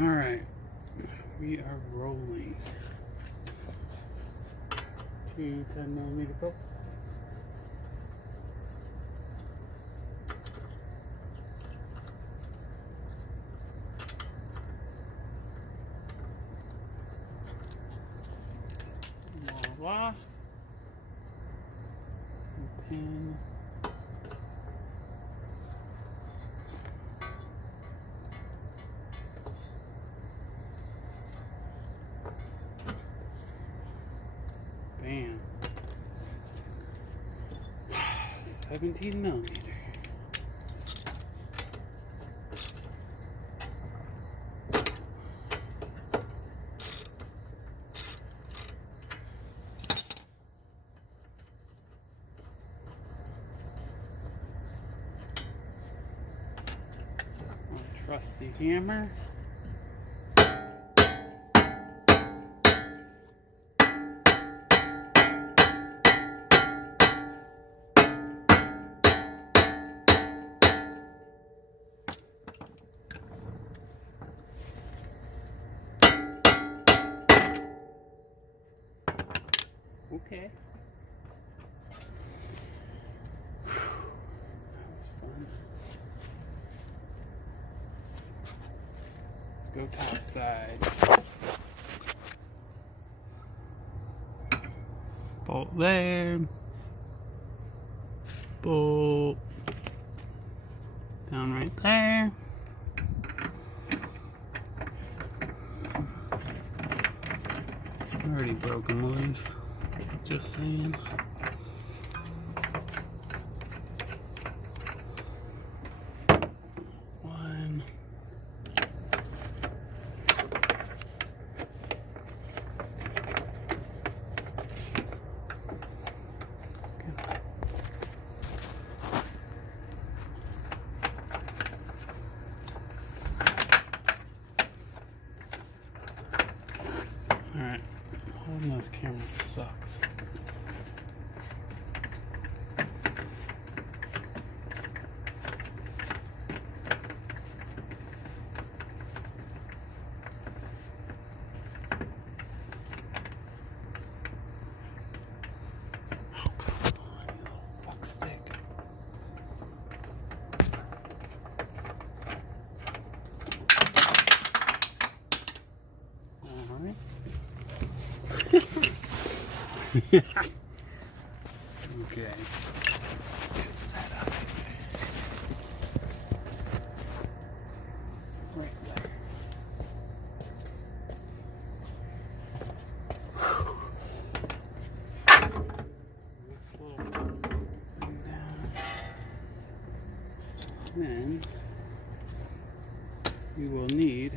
Alright, we are rolling. 2 10mm bolts. Voila. Pin. Bam. 17mm. Trusty hammer. Okay. Go top side. Bolt there. Bolt down right there. Already broken loose. Just saying. Alright, holding those cameras sucks. Oh, come on, you little fuck stick. Alright. Okay, let's get set up. Right there. This little thing down. Then we will need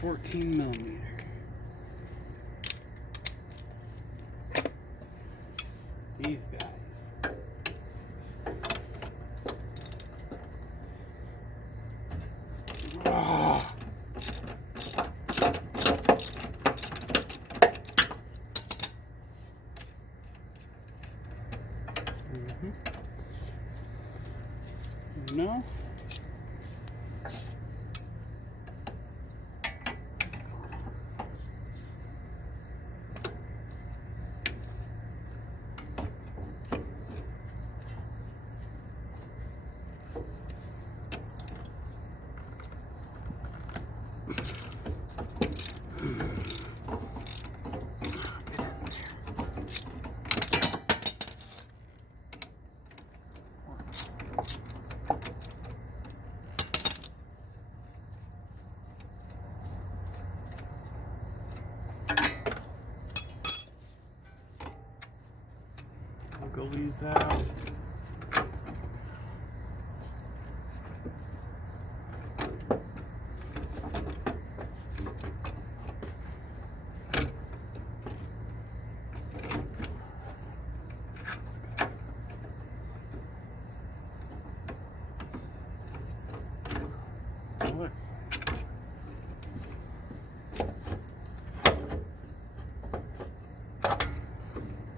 14mm. These guys. Oh. No. Go these out. Looks.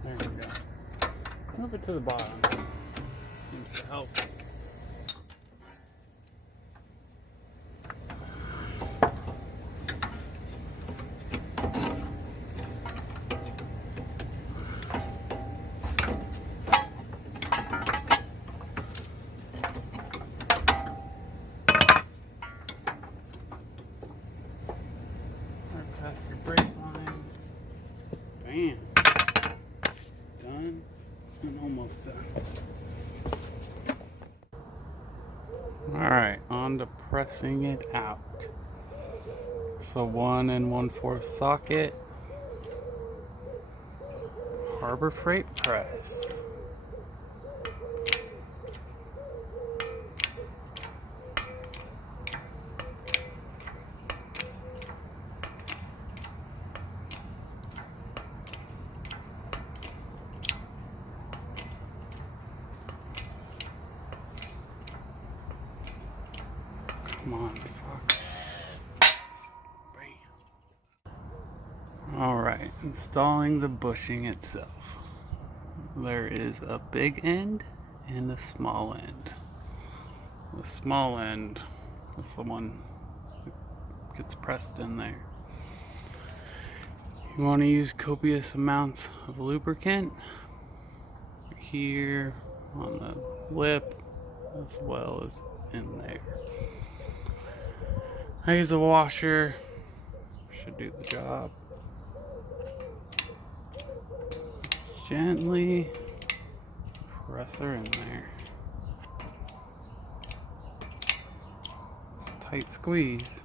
There we go. Move it to the bottom. Seems to help. Alright, on to pressing it out. So 1 1/4 socket, Harbor Freight press. Come on, fuck. Bam. Alright, installing the bushing itself. There is a big end and a small end. The small end is the one that gets pressed in there. You want to use copious amounts of lubricant here on the lip as well as in there. I use a washer, should do the job. Gently press her in there. It's a tight squeeze.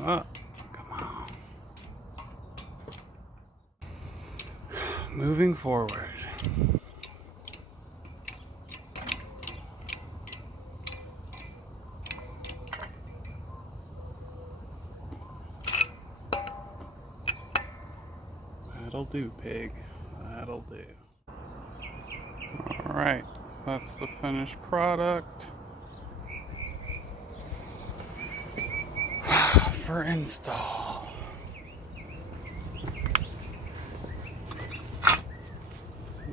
Oh, come on. Moving forward. That'll do, pig. That'll do. Alright, that's the finished product. For install.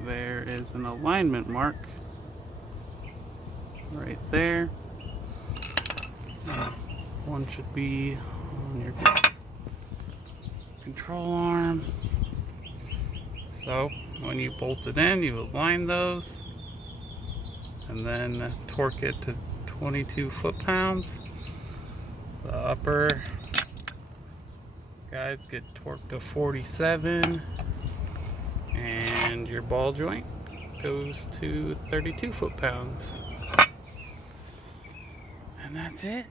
There is an alignment mark right there. One should be on your control arm. So when you bolt it in, you align those and then torque it to 22 foot-pounds. The upper guys get torqued to 47 and your ball joint goes to 32 foot-pounds. And that's it.